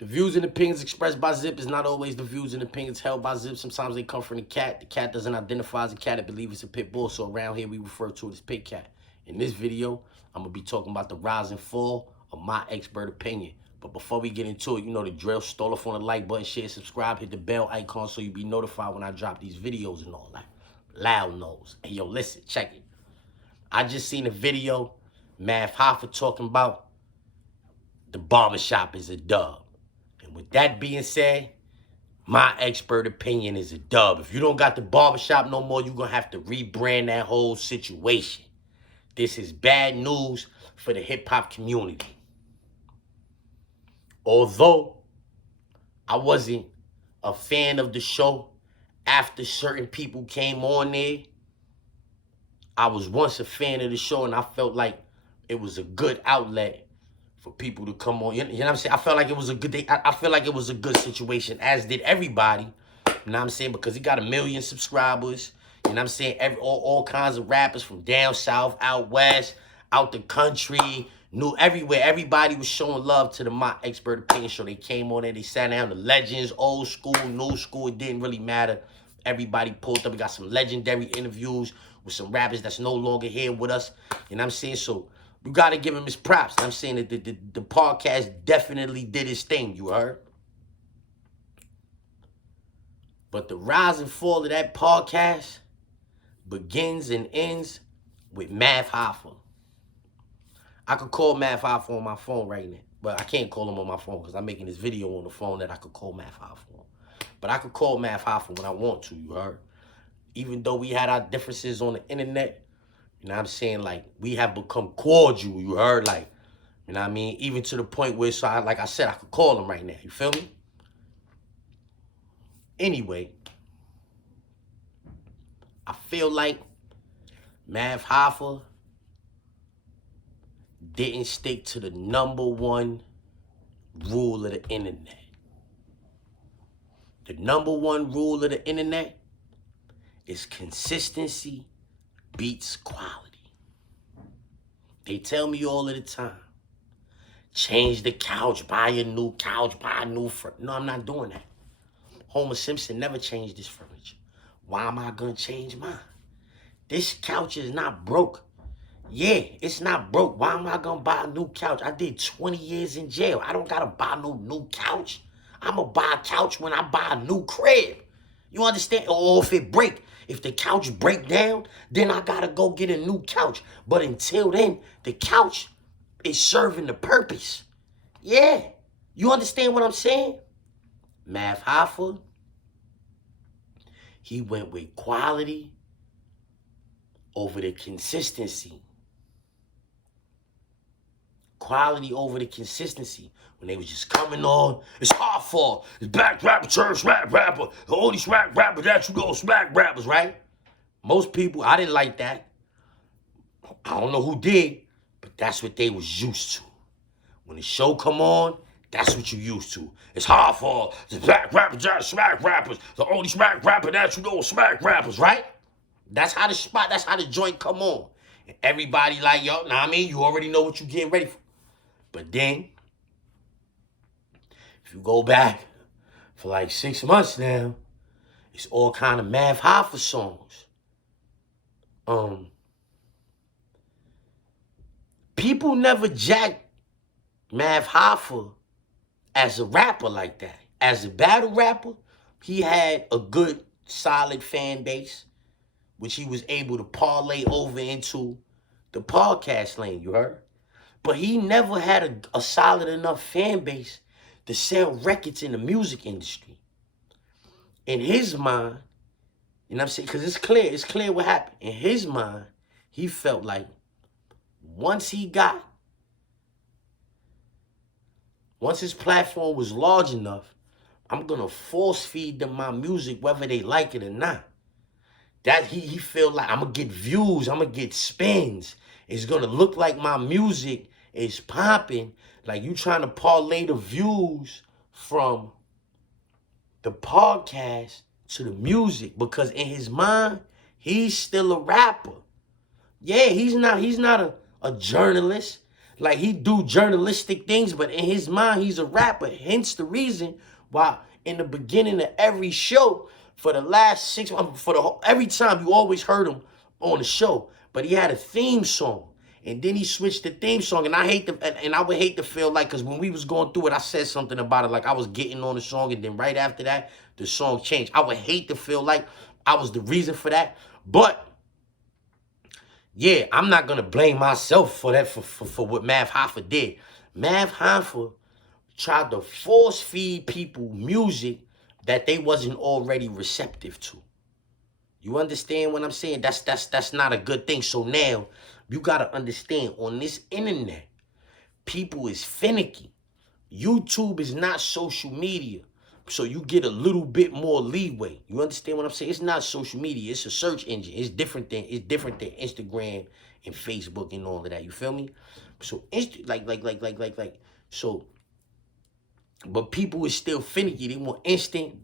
The views and opinions expressed by Zip is not always the views and opinions held by Zip. Sometimes they come from the cat. The cat doesn't identify as a cat. It believes it's a pit bull. So around here, we refer to it as pit cat. In this video, I'm going to be talking about the rise and fall of my expert opinion. But before we get into it, you know the drill. Stall off on the like button, share, subscribe, hit the bell icon so you be notified when I drop these videos and all that. Loud nose. And yo, listen, check it. I just seen a video, Mav Hoffa talking about the barbershop is a dub. And with that being said, my expert opinion is a dub. If you don't got the barbershop no more, you're going to have to rebrand that whole situation. This is bad news for the hip-hop community. Although I wasn't a fan of the show after certain people came on there, I was once a fan of the show, and I felt like it was a good outlet for people to come on. You know what I'm saying? I felt like it was a good day. I feel like it was a good situation, as did everybody. You know what I'm saying? Because he got 1 million subscribers. You know what I'm saying? All kinds of rappers from down south, out west, out the country, everywhere. Everybody was showing love to the My Expert Opinion show. They came on there. They sat down. The legends, old school, new school. It didn't really matter. Everybody pulled up. We got some legendary interviews with some rappers that's no longer here with us. You know what I'm saying? So you got to give him his props. I'm saying that the podcast definitely did his thing, you heard? But the rise and fall of that podcast begins and ends with Mav Hoffa. I could call Mav Hoffa on my phone right now, but I can't call him on my phone because I'm making this video on the phone that I could call Mav Hoffa on. But I could call Mav Hoffa when I want to, you heard? Even though we had our differences on the internet, you know what I'm saying? Like, we have become cordial, you heard? Like, you know what I mean? Even to the point where, so like I said, I could call him right now. You feel me? Anyway, I feel like Mav Hoffa didn't stick to the #1 rule of the internet. The #1 rule of the internet is consistency beats quality. They tell me all of the time, change the couch, buy a new couch, buy a new furniture. No, I'm not doing that. Homer Simpson never changed his furniture. Why am I going to change mine? This couch is not broke. Yeah, it's not broke. Why am I going to buy a new couch? I did 20 years in jail. I don't got to buy no new couch. I'm going to buy a couch when I buy a new crib. You understand? Or if it break. If the couch break down, then I got to go get a new couch. But until then, the couch is serving the purpose. Yeah. You understand what I'm saying? Mav Hoffa, he went with quality over the consistency. Quality over the consistency. When they was just coming on, it's hard for, it's back rapper, church rap rapper, all these rap rappers that you go smack rappers, right? Most people, I didn't like that. I don't know who did, but that's what they was used to. When the show come on, that's what you used to. It's hard for the black rappers, smack rappers, the only smack rapper that you know smack rappers, right? That's how the joint come on. And everybody like, yo, nah, I mean, you already know what you getting ready for. But then, if you go back for like 6 months now, it's all kind of Mav Hoffa songs. People never jacked Mav Hoffa as a rapper like that. As a battle rapper, he had a good, solid fan base, which he was able to parlay over into the podcast lane, you heard? But he never had a solid enough fan base to sell records in the music industry. In his mind, you know what I'm saying? Because it's clear what happened. In his mind, he felt like once his platform was large enough, I'm going to force feed them my music whether they like it or not. That he feel like I'm going to get views, I'm going to get spins. It's going to look like my music is popping. Like you trying to parlay the views from the podcast to the music. Because in his mind, he's still a rapper. Yeah, he's not a journalist. Like, he do journalistic things, but in his mind, he's a rapper. Hence the reason why in the beginning of every show, for the last 6 months, every time you always heard him on the show, but he had a theme song. And then he switched the theme song, and I would hate to feel like, because when we was going through it, I said something about it, like I was getting on the song, and then right after that, the song changed. I would hate to feel like I was the reason for that, but yeah, I'm not gonna blame myself for that, for what Mav Hoffa did. Mav Hoffa tried to force feed people music that they wasn't already receptive to. You understand what I'm saying? That's not a good thing. So now you gotta understand, on this internet, people is finicky. YouTube is not social media, so you get a little bit more leeway. You understand what I'm saying? It's not social media. It's a search engine. It's different than Instagram and Facebook and all of that. You feel me? So so, but people is still finicky. They want instant.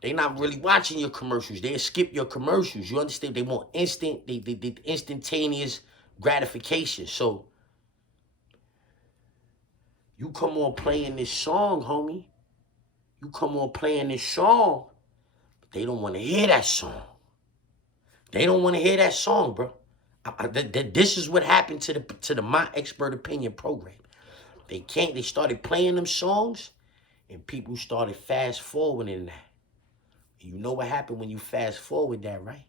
They not really watching your commercials. They skip your commercials. You understand? They want instant. They instantaneous gratification. So you come on playing this song, homie. You come on playing this song, but they don't want to hear that song. They don't want to hear that song, bro. This is what happened to the My Expert Opinion program. They started playing them songs, and people started fast forwarding that. And you know what happened when you fast forward that, right?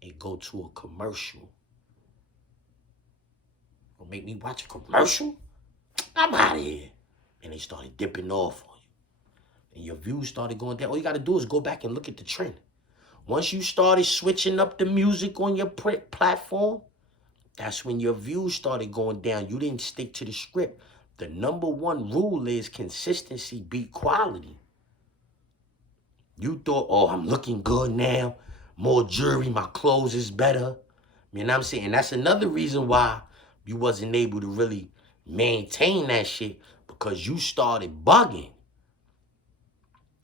It go to a commercial. Or make me watch a commercial? I'm out of here. And they started dipping off on you. And your views started going down. All you got to do is go back and look at the trend. Once you started switching up the music on your platform, that's when your views started going down. You didn't stick to the script. The #1 rule is consistency beat quality. You thought, oh, I'm looking good now. More jewelry, my clothes is better. You know what I'm saying? And that's another reason why you wasn't able to really maintain that shit, because you started bugging.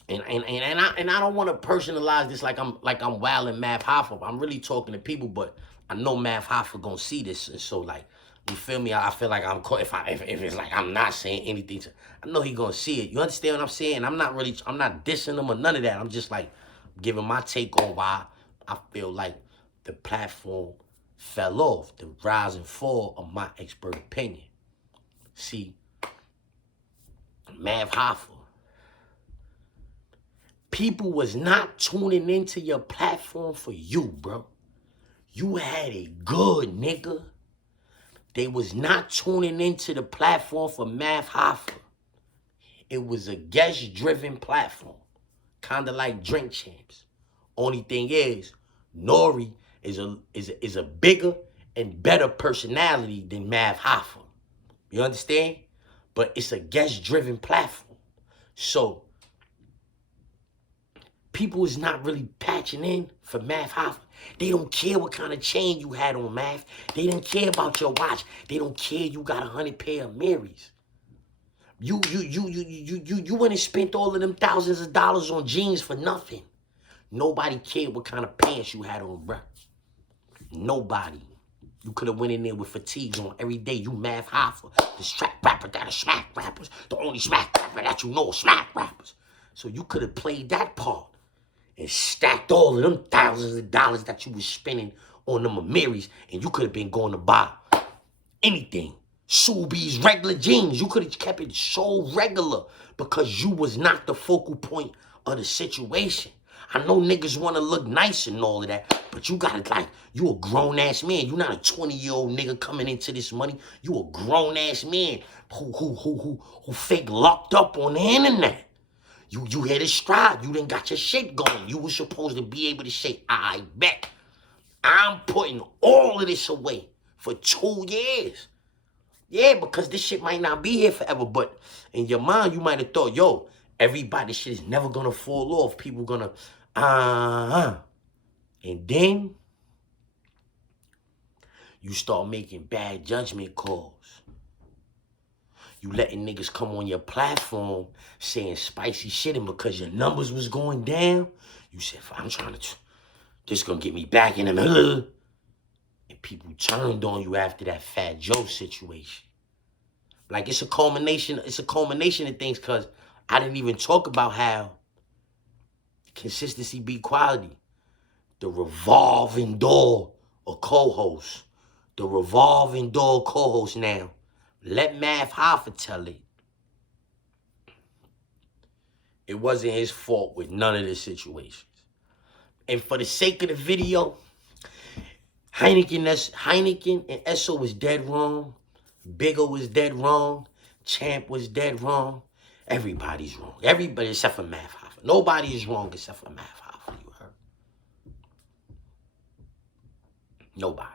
And I don't want to personalize this like I'm wilding Mav Hoffa. I'm really talking to people, but I know Mav Hoffa gonna see this, and so, like, you feel me? I feel like I'm caught if it's like I'm not saying anything. I know he gonna see it. You understand what I'm saying? I'm not dissing him or none of that. I'm just like giving my take on why I feel like the platform fell off, the rise and fall of My Expert Opinion. See, Mav Hoffa, people was not tuning into your platform for you, bro. You had it good, nigga. They was not tuning into the platform for Mav Hoffa. It was a guest-driven platform, kind of like Drink Champs. Only thing is, Nori is a bigger and better personality than Mav Hoffa. You understand? But it's a guest-driven platform. So people is not really patching in for Mav Hoffa. They don't care what kind of chain you had on, Mav. They don't care about your watch. They don't care you got 100 pair of Marys. You went and spent all of them thousands of dollars on jeans for nothing. Nobody cared what kind of pants you had on, bruh. Nobody. You could have went in there with fatigues on every day. You Mav Hoffa, the strap rapper that are smack rappers. The only smack rapper that you know is smack rappers. So you could have played that part and stacked all of them thousands of dollars that you was spending on them Amiris, and you could have been going to buy anything. Subi's regular jeans. You could have kept it so regular because you was not the focal point of the situation. I know niggas want to look nice and all of that, but you got to, like, you a grown-ass man. You not a 20-year-old nigga coming into this money. You a grown-ass man who fake locked up on the internet. You hit a stride. You done got your shit going. You was supposed to be able to say, I bet I'm putting all of this away for 2 years. Yeah, because this shit might not be here forever, but in your mind, you might have thought, yo, this shit is never going to fall off. People going to, And then you start making bad judgment calls. You letting niggas come on your platform saying spicy shit, and because your numbers was going down, you said, I'm trying to, this gonna get me back in the middle. And people turned on you after that Fat Joe situation. Like, it's a culmination of things, because I didn't even talk about how consistency beat quality. The revolving door of co-hosts. The revolving door of co-hosts now. Let Math Hoffa tell it. It wasn't his fault with none of the situations. And for the sake of the video, Heineken and Esso was dead wrong. Bigger was dead wrong. Champ was dead wrong. Everybody's wrong. Everybody except for Math Hoffa. Nobody is wrong except for Math Hoffa, you heard? Nobody.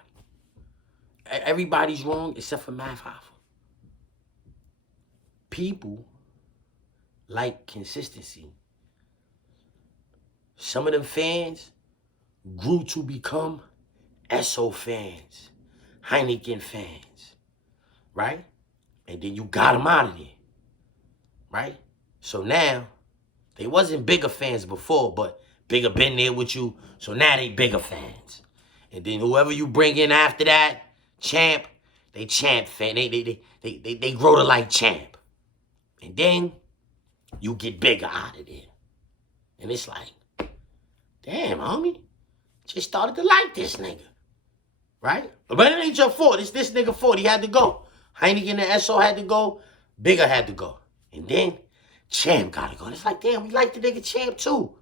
Everybody's wrong except for Math Hoffa. People like consistency. Some of them fans grew to become Esso fans, Heineken fans, right? And then you got them out of there, right? So now, they wasn't bigger fans before, but Bigger been there with you, so now they bigger fans. And then whoever you bring in after that, Champ, they Champ fan. They grow to like Champ. And then you get bigger out of there. And it's like, damn, homie, just started to like this nigga. Right? But it ain't your fault. It's this nigga fault. He had to go. Heineken and Esso had to go. Bigger had to go. And then Champ gotta go. And it's like, damn, we like the nigga Champ too.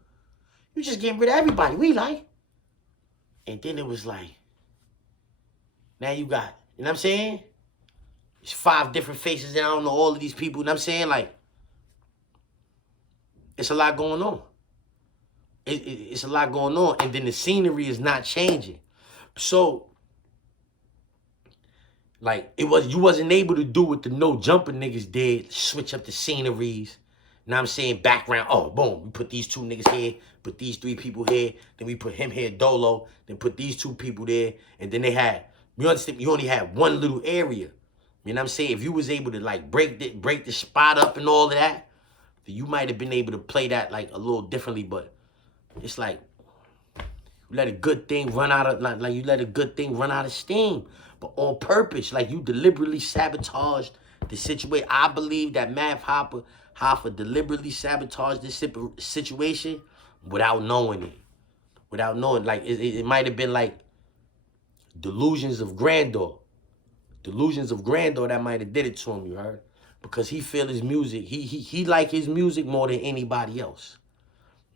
You just getting rid of everybody we like. And then it was like, now you got, you know what I'm saying? It's 5 different faces and I don't know all of these people. You know what I'm saying? Like, it's a lot going on. It's a lot going on. And then the scenery is not changing. So, like, you wasn't able to do what the no jumper niggas did. Switch up the sceneries. You know what I'm saying? Background. Oh, boom. We put these 2 niggas here. Put these 3 people here. Then we put him here, Dolo. Then put these 2 people there. And then they had, you understand, you only had one little area. You know what I'm saying? If you was able to, like, break the spot up and all of that, then you might have been able to play that, like, a little differently. But it's like, you let a good thing run out of, like you let a good thing run out of steam. But on purpose, like, you deliberately sabotaged the situation. I believe that Math Hoffa deliberately sabotaged this situation without knowing it. Without knowing. Like, it might have been like delusions of grandeur. Delusions of grandeur that might have did it to him, you heard? Because he feel his music. He like his music more than anybody else.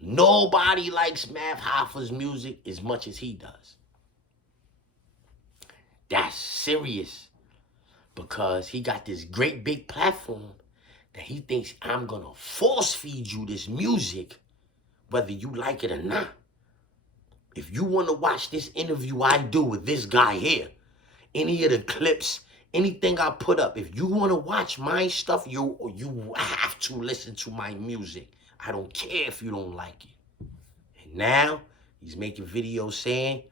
Nobody likes Math Hoffa's music as much as he does. That's serious. Because he got this great big platform that he thinks, I'm going to force feed you this music whether you like it or not. If you want to watch this interview I do with this guy here, any of the clips, anything I put up, if you want to watch my stuff, you have to listen to my music. I don't care if you don't like it. And now he's making videos saying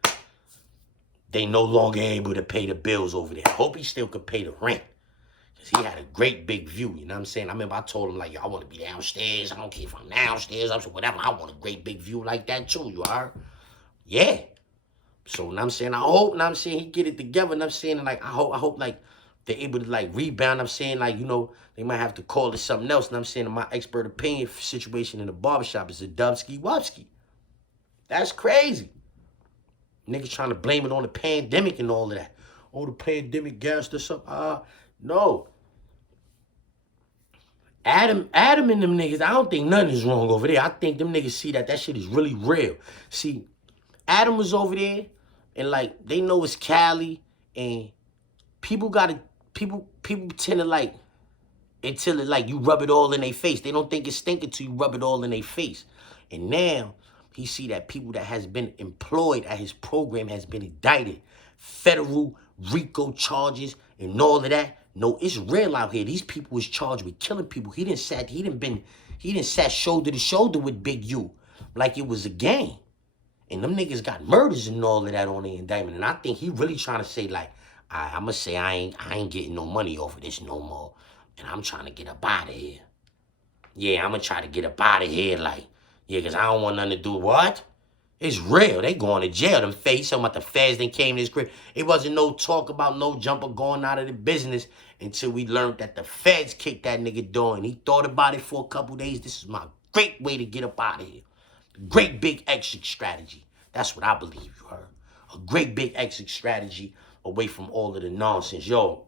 they no longer able to pay the bills over there. I hope he still could pay the rent. Because he had a great big view, you know what I'm saying? I remember I told him, like, yo, I want to be downstairs. I don't care if I'm downstairs, up, so whatever. I want a great big view like that too, you heard? Yeah. So, you know what I'm saying? I hope, you know what I'm saying, he get it together, you know what I'm saying? And, like, I hope, like, they're able to, like, rebound. I'm saying, like, you know, they might have to call it something else. And I'm saying, in my expert opinion, situation in the barbershop is a dubski-wubski. That's crazy. Niggas trying to blame it on the pandemic and all of that. Oh, the pandemic gassed us up. No. Adam and them niggas, I don't think nothing is wrong over there. I think them niggas see that shit is really real. See, Adam was over there, and, like, they know it's Cali, and people tend to, like, until it, like, you rub it all in their face. They don't think it's stinking till you rub it all in their face. And now he see that people that has been employed at his program has been indicted. Federal RICO charges and all of that. No, it's real out here. These people was charged with killing people. He didn't sat shoulder to shoulder with Big U like it was a game. And them niggas got murders and all of that on the indictment. And I think he really trying to say, like, I'm going to say I ain't getting no money over this no more. And I'm trying to get up out of here. Yeah, I'm going to try to get up out of here, like, yeah, because I don't want nothing to do with what? It's real. They going to jail. Them feds, talking about the feds that came to this crib. It wasn't no talk about no jumper going out of the business until we learned that the feds kicked that nigga door. And he thought about it for a couple days. This is my great way to get up out of here. Great big exit strategy. That's what I believe, you heard. A great big exit strategy away from all of the nonsense. Yo,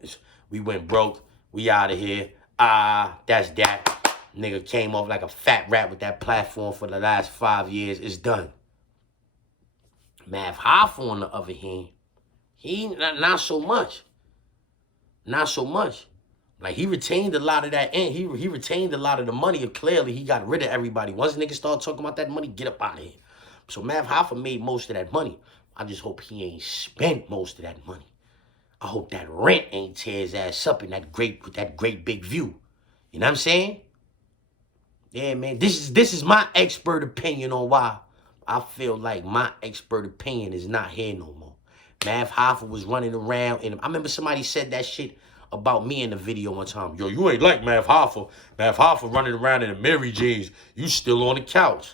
we went broke. We out of here. That's that. Nigga came off like a fat rat with that platform for the last 5 years. It's done. Mav Hoffa, on the other hand, he not so much. Not so much. Like, he retained a lot of that, and he retained a lot of the money. Clearly, he got rid of everybody. Once niggas start talking about that money, get up out of here. So Mav Hoffa made most of that money. I just hope he ain't spent most of that money. I hope that rent ain't tear his ass up in that great big view. You know what I'm saying? Yeah, man. This is my expert opinion on why I feel like my expert opinion is not here no more. Mav Hoffa was running around, and I remember somebody said that shit about me in the video one time. Yo, you ain't like Mav Hoffa. Mav Hoffa running around in the Mary Janes. You still on the couch.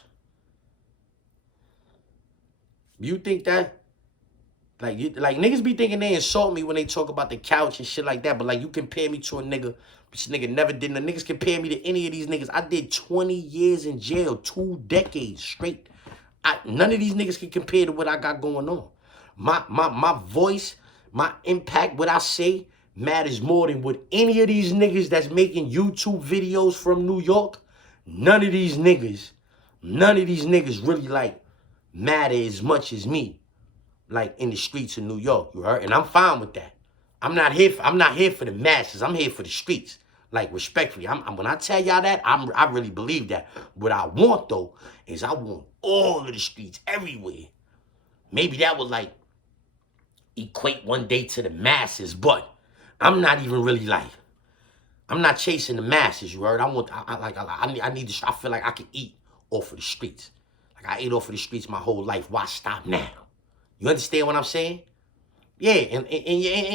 You think that? Like niggas be thinking they insult me when they talk about the couch and shit like that, but like you compare me to a nigga, this nigga never did. The niggas compare me to any of these niggas. I did 20 years in jail, 2 decades straight. None of these niggas can compare to what I got going on. My voice, my impact, what I say matters more than what any of these niggas that's making YouTube videos from New York. None of these niggas really like matter as much as me, like in the streets of New York. You heard? And I'm fine with that. I'm not here for the masses. I'm here for the streets. Like, respectfully, when I tell y'all that, I really believe that. What I want, though, is I want all of the streets everywhere. Maybe that would, like, equate one day to the masses, but I'm not even really, like, I'm not chasing the masses, you heard? I need to, I feel like I can eat off of the streets. Like, I ate off of the streets my whole life. Why stop now? You understand what I'm saying? Yeah, and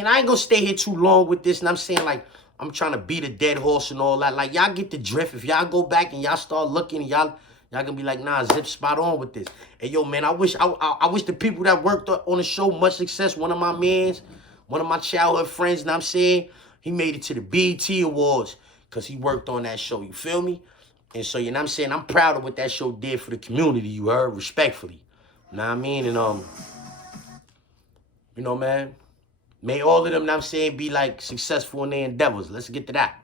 I ain't gonna stay here too long with this, and I'm saying, like, I'm trying to beat a dead horse and all that. Like, y'all get the drift. If y'all go back and y'all start looking, and y'all gonna be like, nah, Zip spot on with this. Hey, yo, man, I wish the people that worked on the show much success. One of my mans, one of my childhood friends, and I'm saying, he made it to the BET Awards because he worked on that show. You feel me? And so, you know what I'm saying? I'm proud of what that show did for the community, you heard? Respectfully. You know what I mean? And, you know, man, may all of them, I'm saying, be like successful in their endeavors. Let's get to that.